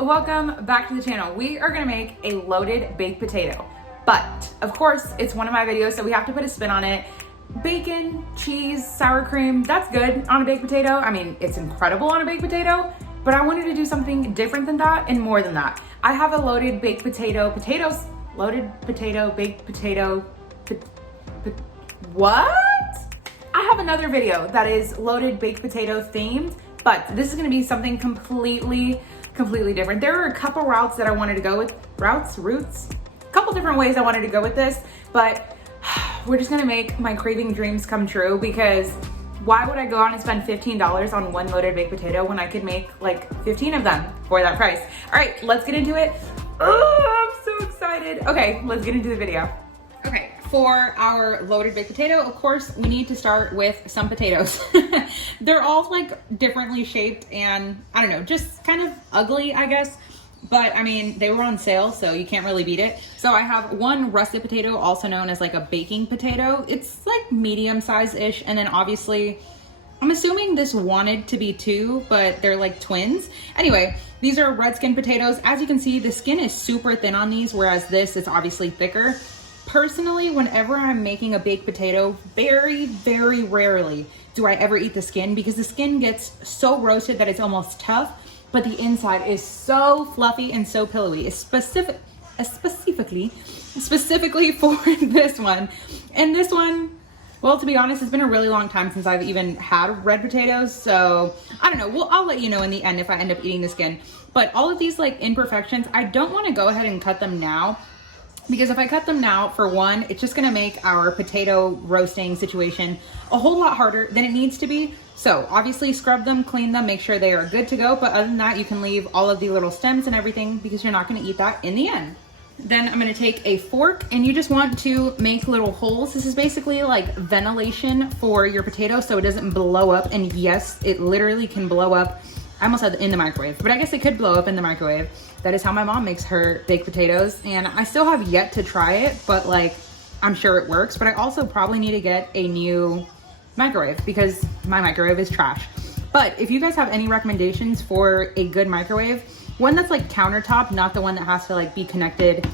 welcome back to the channel. We are gonna make a loaded baked potato, but of course it's one of my videos, so we have to put a spin on it. Bacon, cheese, sour cream, that's good on a baked potato. I mean, it's incredible on a baked potato, but I wanted to do something different than that and more than that. I have a loaded baked potato, loaded potato, baked potato, what? I have another video that is loaded baked potato themed, but this is gonna be something completely different. There are a couple routes that I wanted to go with, routes, a couple different ways I wanted to go with this, but we're just gonna make my craving dreams come true, because why would I go out and spend $15 on one loaded baked potato when I could make like 15 of them for that price? All right, let's get into it. Oh, I'm so excited. Okay, let's get into the video. Okay, for our loaded baked potato, of course, we need to start with some potatoes. They're all like differently shaped and I don't know, just kind of ugly, I guess. But I mean, they were on sale, so you can't really beat it. So I have one russet potato, also known as like a baking potato. It's like medium size-ish. And then obviously, I'm assuming this wanted to be two, but they're like twins. Anyway, these are red skin potatoes. As you can see, the skin is super thin on these, whereas this is obviously thicker. Personally, whenever I'm making a baked potato, very rarely do I ever eat the skin, because the skin gets so roasted that it's almost tough, but the inside is so fluffy and so pillowy. It's specifically for this one. And this one, well, to be honest, it's been a really long time since I've even had red potatoes, so I don't know. Well, I'll let you know in the end if I end up eating the skin. But all of these like imperfections, I don't want to go ahead and cut them now, because if I cut them now, for one, it's just gonna make our potato roasting situation a whole lot harder than it needs to be. So obviously scrub them, clean them, make sure they are good to go. But other than that, you can leave all of the little stems and everything, because you're not gonna eat that in the end. Then I'm gonna take a fork, and you just want to make little holes. This is basically like ventilation for your potato so it doesn't blow up. And yes, it literally can blow up. I almost said in the microwave, but I guess it could blow up in the microwave. That is how my mom makes her baked potatoes, and I still have yet to try it, but like, I'm sure it works. But I also probably need to get a new microwave, because my microwave is trash. But if you guys have any recommendations for a good microwave, one that's like countertop, not the one that has to like be connected,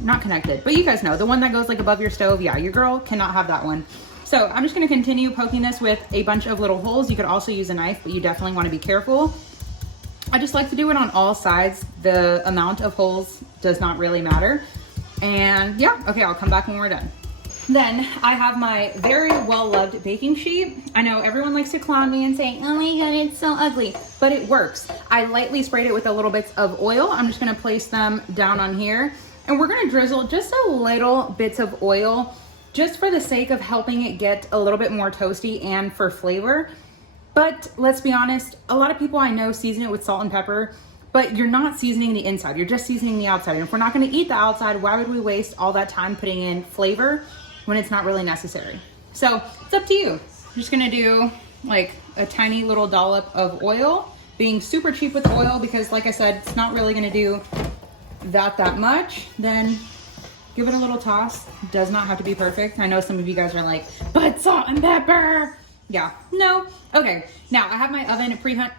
not connected, but you guys know, the one that goes like above your stove, yeah, your girl cannot have that one. So I'm just gonna continue poking this with a bunch of little holes. You could also use a knife, but you definitely wanna be careful. I just like to do it on all sides. The amount of holes does not really matter. And yeah, okay, I'll come back when we're done. Then I have my very well-loved baking sheet. I know everyone likes to clown me and say, oh my God, it's so ugly, but it works. I lightly sprayed it with a little bits of oil. I'm just gonna place them down on here, and we're gonna drizzle just a little bits of oil, just for the sake of helping it get a little bit more toasty and for flavor. But let's be honest, a lot of people I know season it with salt and pepper, but you're not seasoning the inside, you're just seasoning the outside. And if we're not gonna eat the outside, why would we waste all that time putting in flavor when it's not really necessary? So it's up to you. I'm just gonna do like a tiny little dollop of oil, being super cheap with oil, because like I said, it's not really gonna do that much. Then give it a little toss. It does not have to be perfect. I know some of you guys are like, but salt and pepper. Yeah, no. Okay, now I have my oven preheated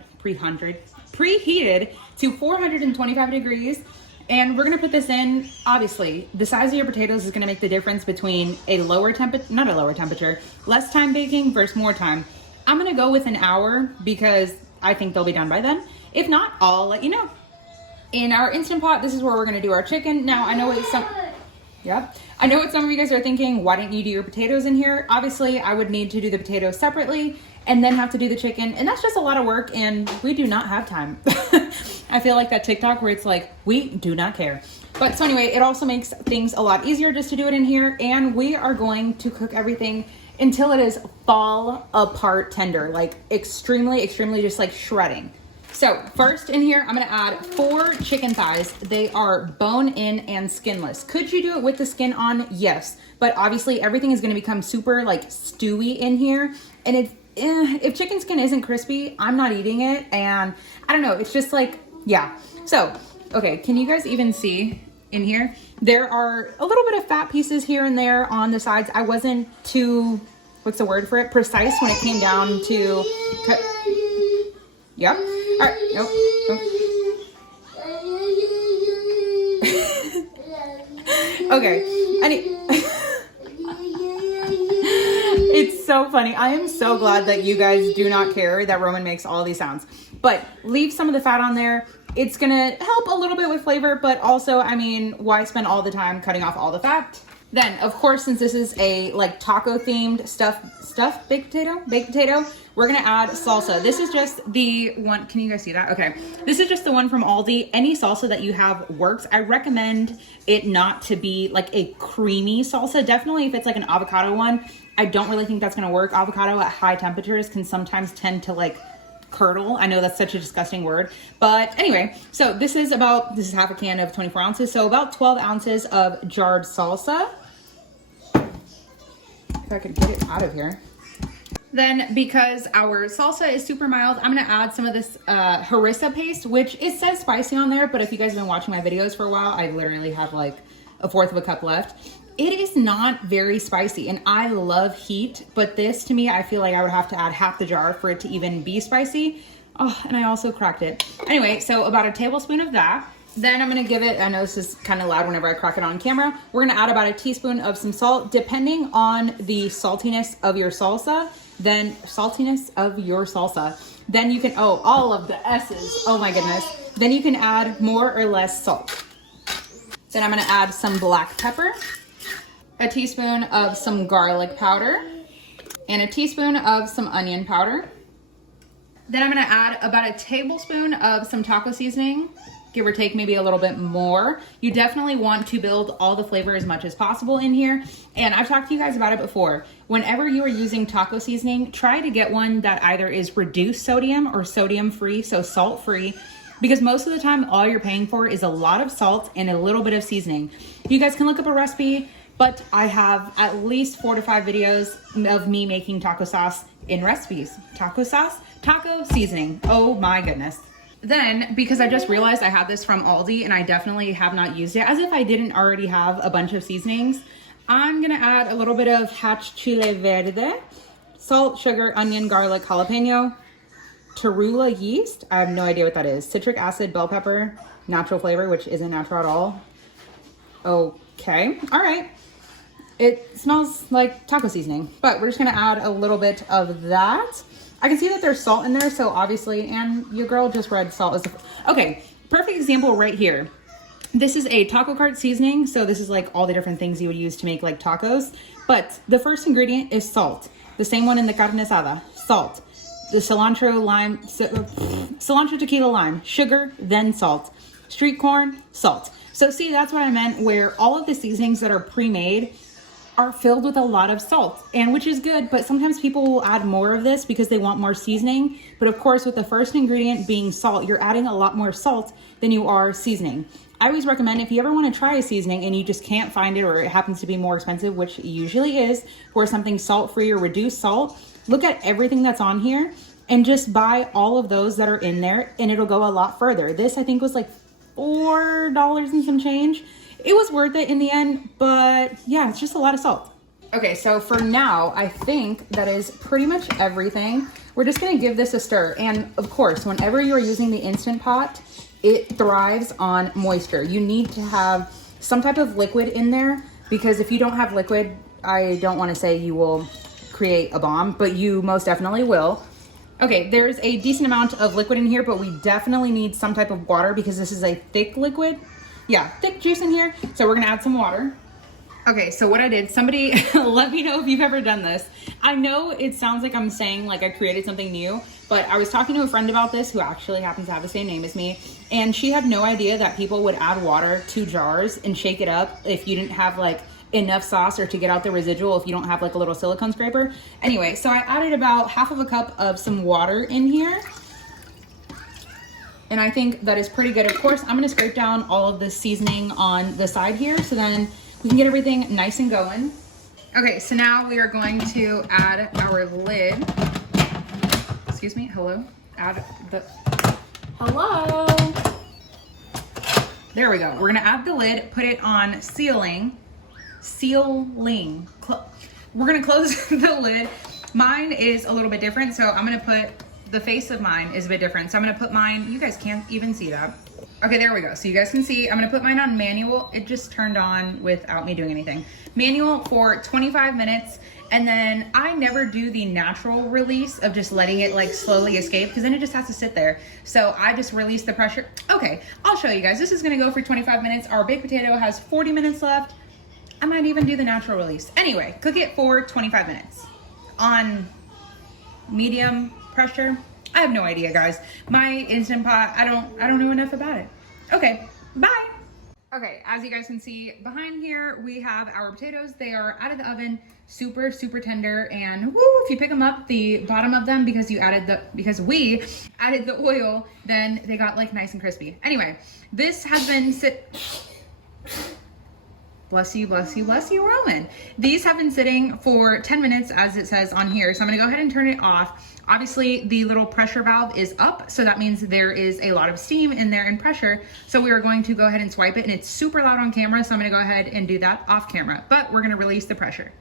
to 425 degrees, and we're gonna put this in. Obviously, the size of your potatoes is gonna make the difference between a less time baking versus more time. I'm gonna go with an hour, because I think they'll be done by then. If not, I'll let you know. In our Instant Pot, this is where we're gonna do our chicken. Now, I know it's I know what some of you guys are thinking, why didn't you do your potatoes in here? Obviously, I would need to do the potatoes separately and then have to do the chicken, and that's just a lot of work, and we do not have time. I feel like that TikTok where it's like, we do not care. But so anyway, it also makes things a lot easier just to do it in here, and we are going to cook everything until it is fall apart tender, like extremely just like shredding. So first in here, I'm gonna add 4 chicken thighs. They are bone-in and skinless. Could you do it with the skin on? Yes, but obviously everything is gonna become super like stewy in here. And if chicken skin isn't crispy, I'm not eating it. And I don't know, it's just like, yeah. So, okay, can you guys even see in here? There are a little bit of fat pieces here and there on the sides. I wasn't too, what's the word for it? Precise when it came down to cut. Yep. All right. Nope. Okay. It's so funny. I am so glad that you guys do not care that Roman makes all these sounds. But leave some of the fat on there. It's gonna help a little bit with flavor, but also, I mean, why spend all the time cutting off all the fat? Then, of course, since this is a like taco themed stuffed baked potato, we're gonna add salsa. This is just the one, can you guys see that? Okay, this is just the one from Aldi. Any salsa that you have works. I recommend it not to be like a creamy salsa. Definitely if it's like an avocado one, I don't really think that's gonna work. Avocado at high temperatures can sometimes tend to like curdle. I know that's such a disgusting word, but anyway, so this is half a can of 24 ounces. So about 12 ounces of jarred salsa. If I could get it out of here. Then because our salsa is super mild, I'm gonna add some of this harissa paste, which it says spicy on there, but if you guys have been watching my videos for a while, I literally have like a fourth of a cup left. It is not very spicy, and I love heat, but this to me, I feel like I would have to add half the jar for it to even be spicy. Oh, and I also cracked it. Anyway, so about a tablespoon of that. Then I'm gonna give it, I know this is kind of loud whenever I crack it on camera. We're gonna add about a teaspoon of some salt, depending on the saltiness of your salsa. Then then you can, oh, all of the S's, oh my goodness. Then you can add more or less salt. Then I'm gonna add some black pepper, a teaspoon of some garlic powder, and a teaspoon of some onion powder. Then I'm gonna add about a tablespoon of some taco seasoning, give or take maybe a little bit more. You definitely want to build all the flavor as much as possible in here. And I've talked to you guys about it before. Whenever you are using taco seasoning, try to get one that either is reduced sodium or sodium free, so salt free, because most of the time all you're paying for is a lot of salt and a little bit of seasoning. You guys can look up a recipe, but I have at least 4 to 5 videos of me making taco sauce in recipes. Taco sauce? Taco seasoning. Oh my goodness. Then, because I just realized I had this from Aldi and I definitely have not used it, as if I didn't already have a bunch of seasonings, I'm gonna add a little bit of hatch chile verde, salt, sugar, onion, garlic, jalapeno, torula yeast, I have no idea what that is, citric acid, bell pepper, natural flavor, which isn't natural at all. Okay, all right. It smells like taco seasoning, but we're just gonna add a little bit of that. I can see that there's salt in there, so obviously, and your girl just read salt is okay, perfect example right here. This is a taco cart seasoning, so this is like all the different things you would use to make like tacos, but the first ingredient is salt. The same one in the carne asada, salt. The cilantro, lime, cilantro, tequila, lime, sugar, then salt. Street corn, salt. So see, that's what I meant, where all of the seasonings that are pre-made are filled with a lot of salt, and which is good, but sometimes people will add more of this because they want more seasoning. But of course, with the first ingredient being salt, you're adding a lot more salt than you are seasoning. I always recommend if you ever want to try a seasoning and you just can't find it, or it happens to be more expensive, which it usually is, for something salt-free or reduced salt, look at everything that's on here and just buy all of those that are in there, and it'll go a lot further. This I think was like $4 and some change. It was worth it in the end, but yeah, it's just a lot of salt. Okay, so for now, I think that is pretty much everything. We're just gonna give this a stir. And of course, whenever you're using the Instant Pot, it thrives on moisture. You need to have some type of liquid in there, because if you don't have liquid, I don't wanna say you will create a bomb, but you most definitely will. Okay, there's a decent amount of liquid in here, but we definitely need some type of water because this is a thick liquid. Yeah, thick juice in here. So we're gonna add some water. Okay, so what I did, somebody let me know if you've ever done this. I know it sounds like I'm saying like I created something new, but I was talking to a friend about this who actually happens to have the same name as me, and she had no idea that people would add water to jars and shake it up if you didn't have like enough sauce, or to get out the residual if you don't have like a little silicone scraper. Anyway, so I added about half of a cup of some water in here. And I think that is pretty good. Of course, I'm gonna scrape down all of the seasoning on the side here, so then we can get everything nice and going. Okay, so now we are going to add our lid. Excuse me, hello? Add the, hello? There we go. We're gonna add the lid, put it on sealing. We're gonna close the lid. Mine is a little bit different, so I'm gonna put, the face of mine is a bit different. So I'm gonna put mine, you guys can't even see that. Okay, there we go. So you guys can see, I'm gonna put mine on manual. It just turned on without me doing anything. Manual for 25 minutes. And then I never do the natural release of just letting it like slowly escape, because then it just has to sit there. So I just release the pressure. Okay, I'll show you guys. This is gonna go for 25 minutes. Our baked potato has 40 minutes left. I might even do the natural release. Anyway, cook it for 25 minutes on medium pressure. I have no idea, guys. My Instant Pot, I don't know enough about it. Okay, bye. Okay, as you guys can see behind here, we have our potatoes. They are out of the oven, super, super tender, and woo, if you pick them up, the bottom of them, because we added the oil, then they got like nice and crispy. Anyway, this has been bless you, bless you, bless you, Roman. These have been sitting for 10 minutes, as it says on here. So I'm gonna go ahead and turn it off. Obviously, the little pressure valve is up, so that means there is a lot of steam in there and pressure. So we are going to go ahead and swipe it, and it's super loud on camera, so I'm gonna go ahead and do that off camera, but we're gonna release the pressure.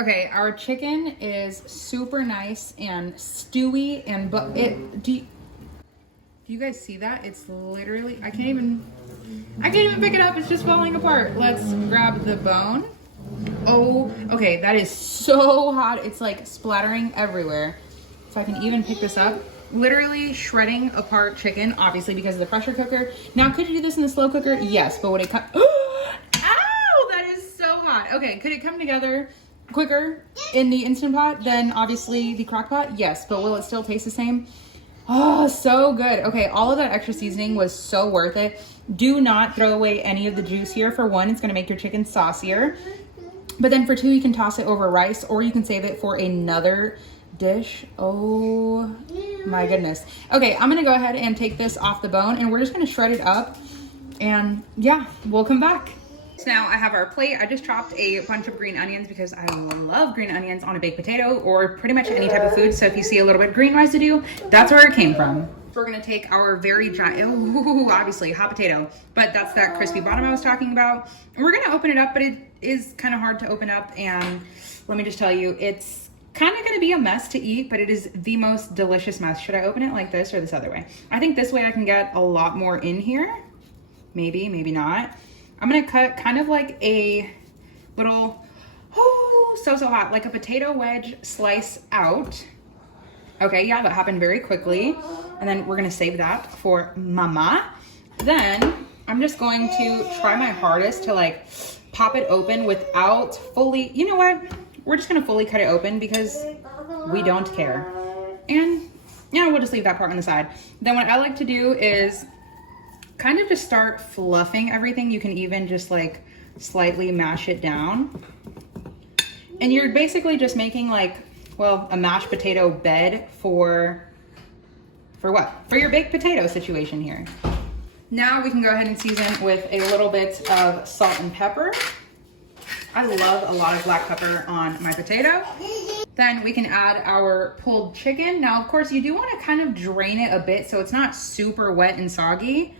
Okay, our chicken is super nice and stewy, and do you guys see that? It's literally, I can't even pick it up. It's just falling apart. Let's grab the bone. Oh, okay, that is so hot. It's like splattering everywhere. If I can even pick this up. Literally shredding apart chicken, obviously because of the pressure cooker. Now, could you do this in the slow cooker? Yes, but would it come? Ow, that is so hot. Okay, could it come together quicker in the Instant Pot than obviously the crock pot? Yes, but will it still taste the same? Oh, so good. Okay, all of that extra seasoning was so worth it. Do not throw away any of the juice here. For one, it's gonna make your chicken saucier. But then for two, you can toss it over rice, or you can save it for another dish. Oh my goodness. Okay, I'm gonna go ahead and take this off the bone, and we're just gonna shred it up. And yeah, we'll come back. So now I have our plate. I just chopped a bunch of green onions because I love green onions on a baked potato or pretty much any type of food. So if you see a little bit of green residue, that's where it came from. We're gonna take our very giant, obviously hot potato, but that's that crispy bottom I was talking about. And we're gonna open it up, but it is kind of hard to open up. And let me just tell you, it's kind of gonna be a mess to eat, but it is the most delicious mess. Should I open it like this or this other way? I think this way I can get a lot more in here. Maybe, maybe not. I'm gonna cut kind of like a little, so hot, like a potato wedge slice out. Okay, yeah, that happened very quickly. And then we're gonna save that for mama. Then I'm just going to try my hardest to like pop it open without fully, you know what? We're just gonna fully cut it open because we don't care. And yeah, we'll just leave that part on the side. Then what I like to do is kind of just start fluffing everything. You can even just like slightly mash it down. And you're basically just making like, well, a mashed potato bed for what? For your baked potato situation here. Now we can go ahead and season with a little bit of salt and pepper. I love a lot of black pepper on my potato. Then we can add our pulled chicken. Now, of course, you do want to kind of drain it a bit so it's not super wet and soggy.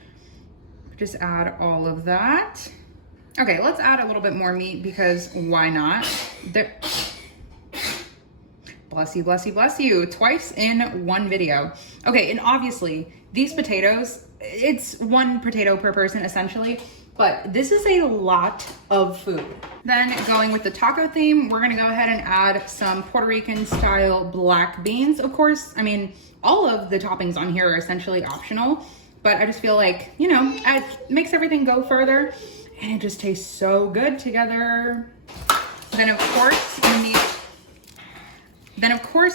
Just add all of that. Okay, let's add a little bit more meat because why not? Bless you, bless you, bless you. Twice in one video. Okay, and obviously these potatoes, it's one potato per person essentially, but this is a lot of food. Then going with the taco theme, we're gonna go ahead and add some Puerto Rican style black beans. Of course, I mean, all of the toppings on here are essentially optional, but I just feel like, you know, it makes everything go further and it just tastes so good together. Then of course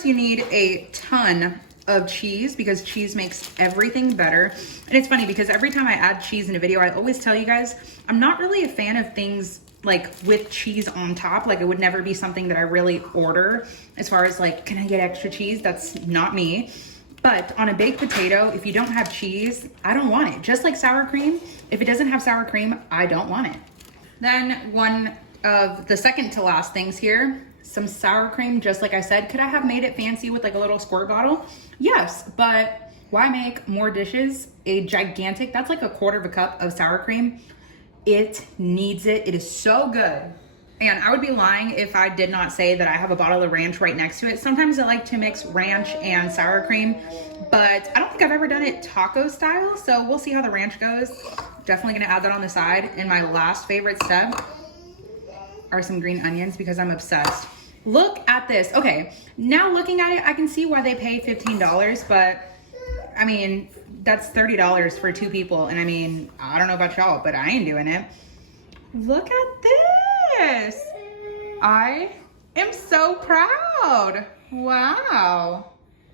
you need a ton of cheese because cheese makes everything better. And it's funny because every time I add cheese in a video, I always tell you guys, I'm not really a fan of things like with cheese on top. Like it would never be something that I really order as far as like, can I get extra cheese? That's not me. But on a baked potato, if you don't have cheese, I don't want it. Just like sour cream, if it doesn't have sour cream, I don't want it. Then one of the second to last things here, some sour cream, just like I said. Could I have made it fancy with like a little squirt bottle? Yes, but why make more dishes? A gigantic, that's like a quarter of a cup of sour cream. It needs it. It is so good. And I would be lying if I did not say that I have a bottle of ranch right next to it. Sometimes I like to mix ranch and sour cream, but I don't think I've ever done it taco style. So we'll see how the ranch goes. Definitely gonna add that on the side. And my last favorite step are some green onions because I'm obsessed. Look at this. Okay, now looking at it, I can see why they pay $15, but I mean, that's $30 for 2 people. And I mean, I don't know about y'all, but I ain't doing it. Look at this. I am so proud. Wow.